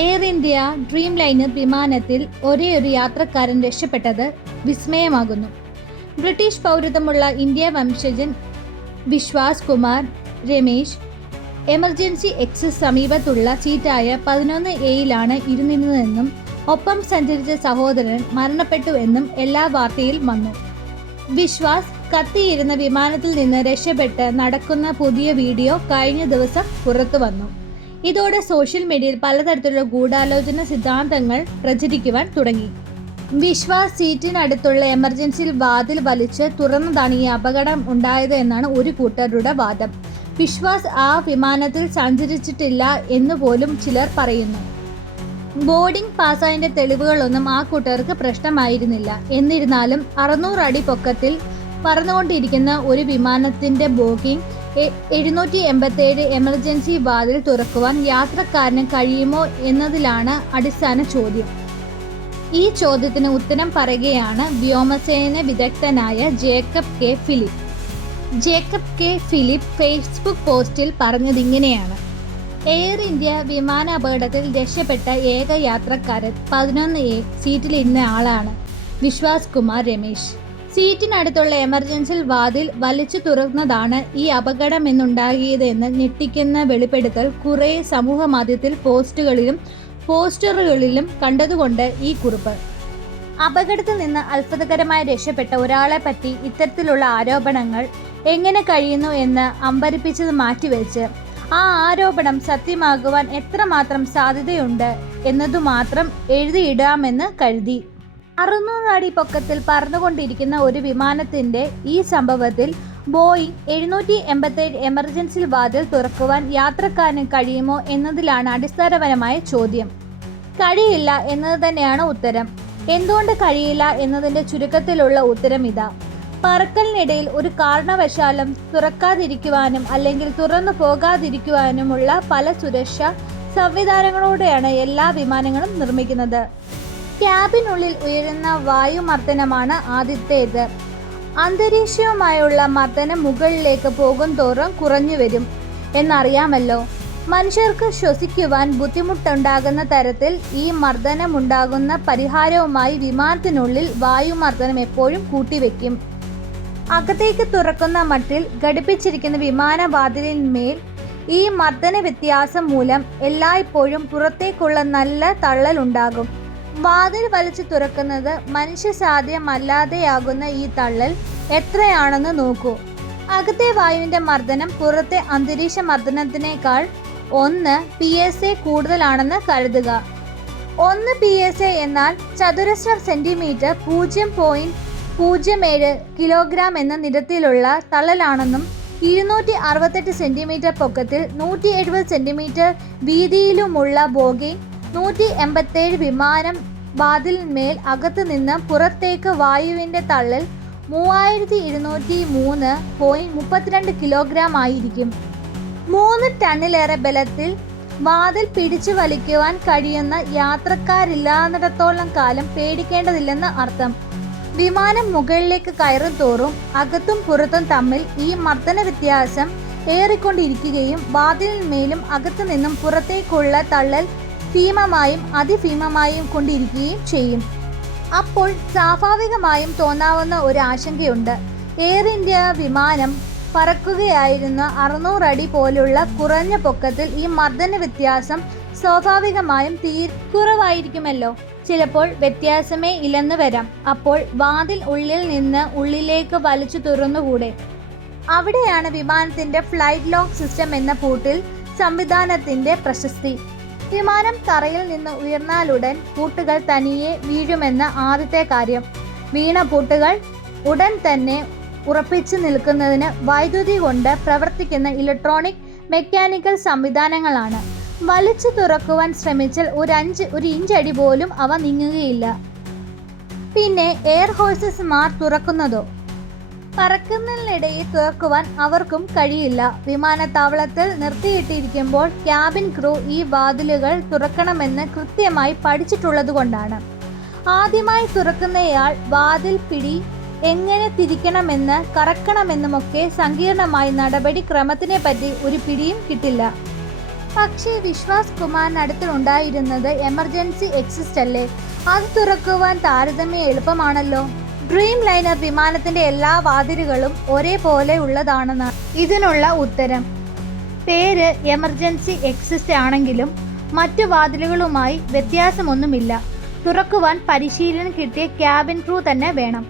Air India dream liner വിമാനത്തിൽ ഒരേയൊരു യാത്രക്കാരൻ രക്ഷപ്പെട്ടത് വിസ്മയമാകുന്നു. ബ്രിട്ടീഷ് പൗരത്വമുള്ള ഇന്ത്യ വംശജൻ വിശ്വാസ് കുമാർ രമേശ് എമർജൻസി എക്സിറ്റ് സമീപത്തുള്ള സീറ്റായ 11A ഇരുന്നിരുന്നതെന്നും ഒപ്പം സഞ്ചരിച്ച സഹോദരൻ മരണപ്പെട്ടു എന്നും എല്ലാ വാർത്തയിൽ വന്നു. വിശ്വാസ് കത്തിയിരുന്ന വിമാനത്തിൽ നിന്ന് രക്ഷപ്പെട്ട് നടക്കുന്ന പുതിയ വീഡിയോ കഴിഞ്ഞ ദിവസം പുറത്തു വന്നു. ഇതോടെ സോഷ്യൽ മീഡിയയിൽ പലതരത്തിലുള്ള ഗൂഢാലോചന സിദ്ധാന്തങ്ങൾ പ്രചരിക്കുവാൻ തുടങ്ങി. വിശ്വാസ് സീറ്റിനടുത്തുള്ള എമർജൻസി വാതിൽ വലിച്ച് തുറന്നതാണ് ഈ അപകടം ഉണ്ടായത് എന്നാണ് ഒരു കൂട്ടരുടെ വാദം. വിശ്വാസ് ആ വിമാനത്തിൽ സഞ്ചരിച്ചിട്ടില്ല എന്ന് പോലും ചിലർ പറയുന്നു. ബോർഡിംഗ് പാസ്സായതിന്റെ തെളിവുകളൊന്നും ആ കൂട്ടർക്ക് പ്രശ്നമായിരുന്നില്ല. എന്നിരുന്നാലും 600 അടി പൊക്കത്തിൽ പറന്നുകൊണ്ടിരിക്കുന്ന ഒരു വിമാനത്തിന്റെ ബോയിംഗ് 787 എമർജൻസി വാതിൽ തുറക്കുവാൻ യാത്രക്കാരന് കഴിയുമോ എന്നതിലാണ് അടിസ്ഥാന ചോദ്യം. ഈ ചോദ്യത്തിന് ഉത്തരം പറയുകയാണ് വ്യോമസേന വിദഗ്ധനായ Jacob K Philip. Jacob K Philip Facebook പോസ്റ്റിൽ പറഞ്ഞതിങ്ങനെയാണ്: എയർ ഇന്ത്യ വിമാന അപകടത്തിൽ രക്ഷപ്പെട്ട ഏക യാത്രക്കാരൻ 11A സീറ്റിലിരുന്ന ആളാണ് വിശ്വാസ് കുമാർ രമേശ്. സീറ്റിനടുത്തുള്ള എമർജൻസി വാതിൽ വലിച്ചു തുറന്നതാണ് ഈ അപകടമെന്നുണ്ടാകിയതെന്ന് ഞെട്ടിക്കുന്ന വെളിപ്പെടുത്തൽ കുറെ സമൂഹ മാധ്യമത്തിൽ പോസ്റ്ററുകളിലും കണ്ടതുകൊണ്ട് ഈ കുറിപ്പ്. അപകടത്തിൽ നിന്ന് അത്ഭുതകരമായി രക്ഷപ്പെട്ട ഒരാളെ പറ്റി ഇത്തരത്തിലുള്ള ആരോപണങ്ങൾ എങ്ങനെ കഴിയുന്നു എന്ന് അമ്പരപ്പിച്ചത് മാറ്റിവെച്ച് ആ ആരോപണം സത്യമാകുവാൻ എത്രമാത്രം സാധ്യതയുണ്ട് എന്നതുമാത്രം എഴുതിയിടാമെന്ന് കരുതി. 600 അടി പൊക്കത്തിൽ പറന്നുകൊണ്ടിരിക്കുന്ന ഒരു വിമാനത്തിന്റെ ഈ സംഭവത്തിൽ ബോയിംഗ് 787 എമർജൻസി വാതിൽ തുറക്കുവാൻ യാത്രക്കാരന് കഴിയുമോ എന്നതിലാണ് അടിസ്ഥാനപരമായ ചോദ്യം. കഴിയില്ല എന്നത് തന്നെയാണ് ഉത്തരം. എന്തുകൊണ്ട് കഴിയില്ല എന്നതിന്റെ ചുരുക്കത്തിലുള്ള ഉത്തരം ഇതാ: പറക്കലിനിടയിൽ ഒരു കാരണവശാലും തുറക്കാതിരിക്കുവാനും അല്ലെങ്കിൽ തുറന്നു പോകാതിരിക്കുവാനുമുള്ള പല സുരക്ഷാ സംവിധാനങ്ങളോടെയാണ് എല്ലാ വിമാനങ്ങളും നിർമ്മിക്കുന്നത്. ക്യാബിനുള്ളിൽ ഉയരുന്ന വായുമർദ്ദനമാണ് ആദ്യത്തേത്. അന്തരീക്ഷവുമായുള്ള മർദ്ദനം മുകളിലേക്ക് പോകും തോറും കുറഞ്ഞു വരും എന്നറിയാമല്ലോ. മനുഷ്യർക്ക് ശ്വസിക്കുവാൻ ബുദ്ധിമുട്ടുണ്ടാകുന്ന തരത്തിൽ ഈ മർദ്ദനമുണ്ടാകുന്ന പരിഹാരവുമായി വിമാനത്തിനുള്ളിൽ വായുമർദ്ദനം എപ്പോഴും കൂട്ടിവെക്കും. അകത്തേക്ക് തുറക്കുന്ന മട്ടിൽ ഘടിപ്പിച്ചിരിക്കുന്ന വിമാനവാതിലിന്മേൽ ഈ മർദ്ദന വ്യത്യാസം മൂലം എല്ലായ്പ്പോഴും പുറത്തേക്കുള്ള നല്ല തള്ളലുണ്ടാകും. വാതിൽ വലിച്ചു തുറക്കുന്നത് മനുഷ്യസാധ്യമല്ലാതെയാകുന്ന ഈ തള്ളൽ എത്രയാണെന്ന് നോക്കൂ. അകത്തെ വായുവിന്റെ മർദ്ദനം പുറത്തെ അന്തരീക്ഷ മർദ്ദനത്തിനേക്കാൾ 1 PSA കൂടുതലാണെന്ന് കരുതുക. 1 PSA എന്നാൽ ചതുരശ്ര സെന്റിമീറ്റർ 0.07 കിലോഗ്രാം എന്ന നിരത്തിലുള്ള തള്ളലാണെന്നും 268 സെന്റിമീറ്റർ പൊക്കത്തിൽ 170 സെന്റിമീറ്റർ വീതിയിലുമുള്ള ബോയിംഗ് 187 വിമാനം വാതിലിന്മേൽ അകത്ത് നിന്ന് പുറത്തേക്ക് വായുവിന്റെ തള്ളൽ 3203.32 കിലോഗ്രാം ആയിരിക്കും. 3 ടണ്ണിലേറെ ബലത്തിൽ വാതിൽ പിടിച്ചു വലിക്കുവാൻ കഴിയുന്ന യാത്രക്കാരില്ലാത്തിടത്തോളം കാലം പേടിക്കേണ്ടതില്ലെന്ന് അർത്ഥം. വിമാനം മുകളിലേക്ക് കയറും തോറും അകത്തും പുറത്തും തമ്മിൽ ഈ മർദ്ദന വ്യത്യാസം ഏറിക്കൊണ്ടിരിക്കുകയും വാതിലിന്മേലും അകത്തു നിന്നും പുറത്തേക്കുള്ള തള്ളൽ ഭീമമായും അതിഭീമമായും കൊണ്ടിരിക്കുകയും ചെയ്യും. അപ്പോൾ സ്വാഭാവികമായും തോന്നാവുന്ന ഒരു ആശങ്കയുണ്ട്: എയർ ഇന്ത്യ വിമാനം പറക്കുകയായിരുന്ന 600 അടി പോലുള്ള കുറഞ്ഞ പൊക്കത്തിൽ ഈ മർദ്ദന വ്യത്യാസം സ്വാഭാവികമായും കുറവായിരിക്കുമല്ലോ. ചിലപ്പോൾ വ്യത്യാസമേ ഇല്ലെന്ന് വരാം. അപ്പോൾ വാതിൽ ഉള്ളിൽ നിന്ന് ഉള്ളിലേക്ക് വലിച്ചു തുറന്നുകൂടെ? അവിടെയാണ് വിമാനത്തിന്റെ ഫ്ലൈറ്റ് ലോക്ക് സിസ്റ്റം എന്ന പൂട്ടിൽ സംവിധാനത്തിന്റെ പ്രശസ്തി. വിമാനം തറയിൽ നിന്ന് ഉയർന്നാലുടൻ പൂട്ടുകൾ തനിയെ വീഴുമെന്ന ആദ്യത്തെ കാര്യം. വീണ പൂട്ടുകൾ ഉടൻ തന്നെ ഉറപ്പിച്ചു നിൽക്കുന്നതിന് വൈദ്യുതി കൊണ്ട് പ്രവർത്തിക്കുന്ന ഇലക്ട്രോണിക് മെക്കാനിക്കൽ സംവിധാനങ്ങളാണ്. വലിച്ചു തുറക്കുവാൻ ശ്രമിച്ചാൽ ഒരു ഇഞ്ചടി പോലും അവ നീങ്ങുകയില്ല. പിന്നെ എയർ ഹോസ്റ്റസ്മാർ തുറക്കുന്നതോ? പറക്കുന്നതിനിടയിൽ തുറക്കുവാൻ അവർക്കും കഴിയില്ല. വിമാനത്താവളത്തിൽ നിർത്തിയിട്ടിരിക്കുമ്പോൾ ക്യാബിൻ ക്രൂ ഈ വാതിലുകൾ തുറക്കണമെന്ന് കൃത്യമായി പഠിച്ചിട്ടുള്ളതുകൊണ്ടാണ്. ആദ്യമായി തുറക്കുന്നയാൾ വാതിൽ പിടി എങ്ങനെ തിരിക്കണമെന്ന് കറക്കണമെന്നുമൊക്കെ സങ്കീർണമായ നടപടി ക്രമത്തിനെ പറ്റി ഒരു പിടിയും കിട്ടില്ല. പക്ഷേ വിശ്വാസ് കുമാറിനടുത്തുണ്ടായിരുന്നത് എമർജൻസി എക്സിറ്റ് അല്ലേ? അത് തുറക്കുവാൻ താരതമ്യം എളുപ്പമാണല്ലോ. ഡ്രീം ലൈനർ വിമാനത്തിന്റെ എല്ലാ വാതിലുകളും ഒരേപോലെ ഉള്ളതാണെന്നാണ് ഇതിനുള്ള ഉത്തരം. പേര് എമർജൻസി എക്സിറ്റ് ആണെങ്കിലും മറ്റു വാതിലുകളുമായി വ്യത്യാസമൊന്നുമില്ല. തുറക്കുവാൻ പരിശീലനം കിട്ടിയ ക്യാബിൻ ക്രൂ തന്നെ വേണം.